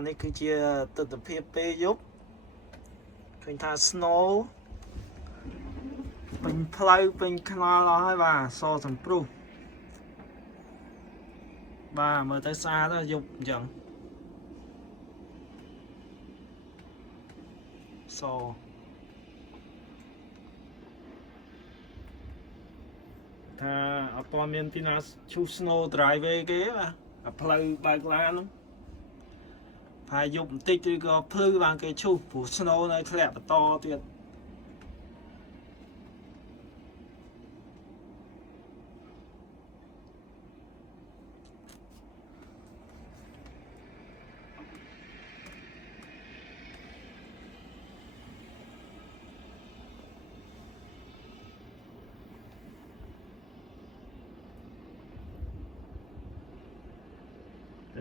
và này cứ chia từ từ phía bê giúp khuyên tha snow bình play bình khna lo hay và so sầm pru và mở tay xa đó dục chẳng so tha appointment tina chu snow drive cái mà play bike lan lắm phải dùng tích thì có play bằng cái chu phủ snow này thẹp to tuyệt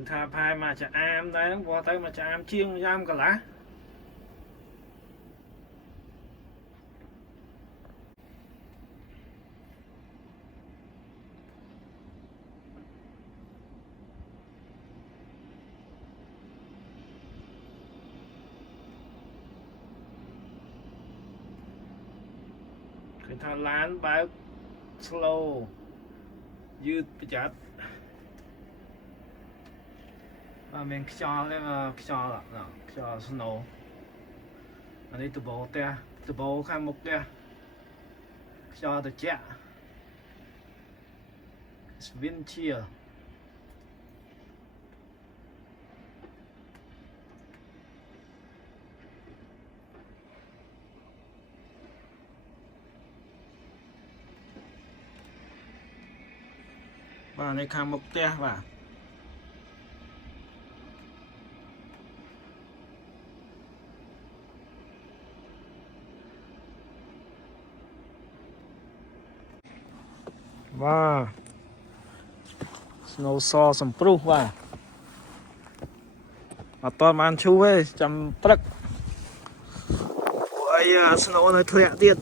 thà phai mà chả am đấy nó qua tới mà chả am chiêng giam cả lá cái thà lán báo slow dư chặt và mình cho lên cho snow anh ấy từ bộ khai mục kia cho từ chạ viên chia và này khai mục kia và và snow so some proof và toàn màn chu ấy chăm trắc ôi snow này thẹn tiệt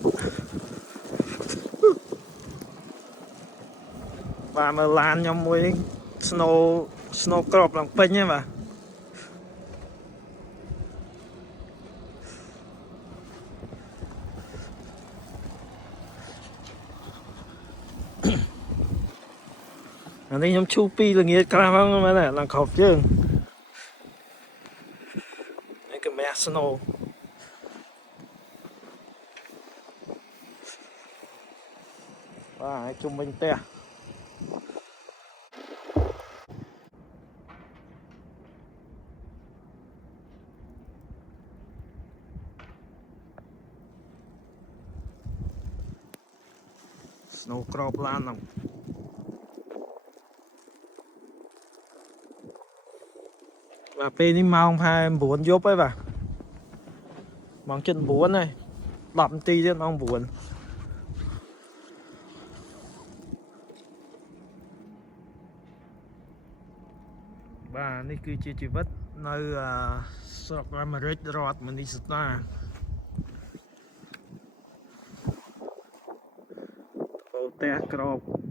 và mà lan nhau mùi snow crop lòng pin nhé mà anh ấy nhóm chu pi là nghĩa cả không mà này là khóc chứ cái mẹ snow và chung mình te snow crop lan không và pe ní mong hai buồn giúp ấy bà mong chân buồn này lắm ti chứ mong buồn và này cứ chỉ vất nơi sọc mà rít rọt mình đi star ô te crop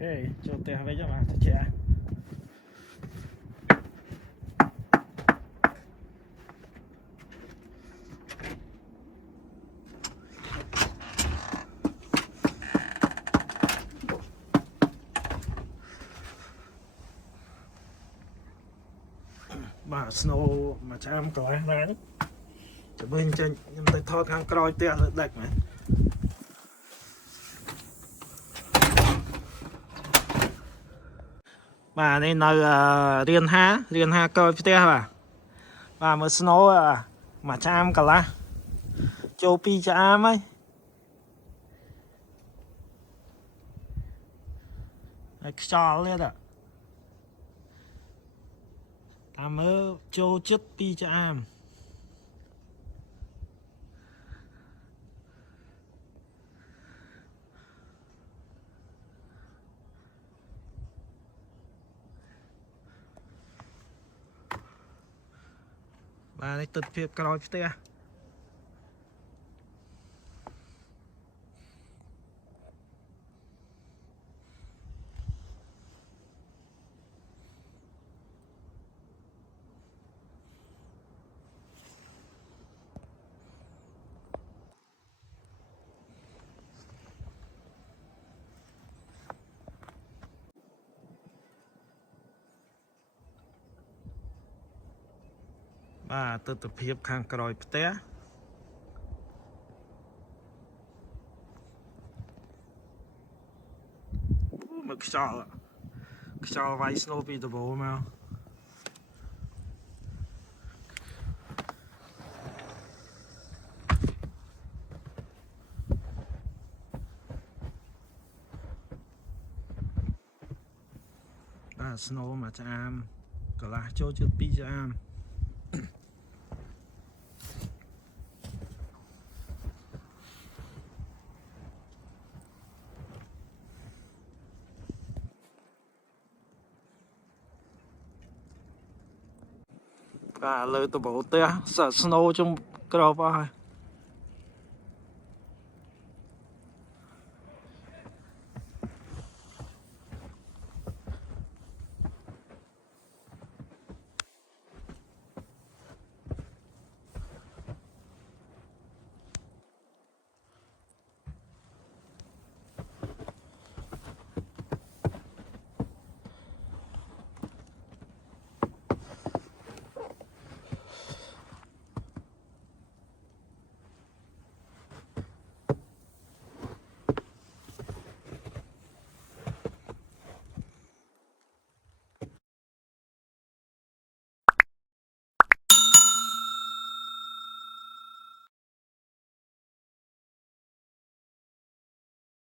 Okay, cho tè với cho bạn trẻ. Mà snow mà cha em có ai đấy. Cho bên trên nhưng tôi thọt hàng coi tè lật đạch này. Bà này là riêng ha coi phía bà mà snow mà cha em cả lá châu pi cha em ấy cho lên ạ ta mới châu chất pi cha em bà này tụt phía coi phía bà tụt phía khang coi phía mà cho vay snow pi tụi bố mà snow mà cha em cả là châu chất pi cha em và lời tụi bố tè sợ snow trong crop à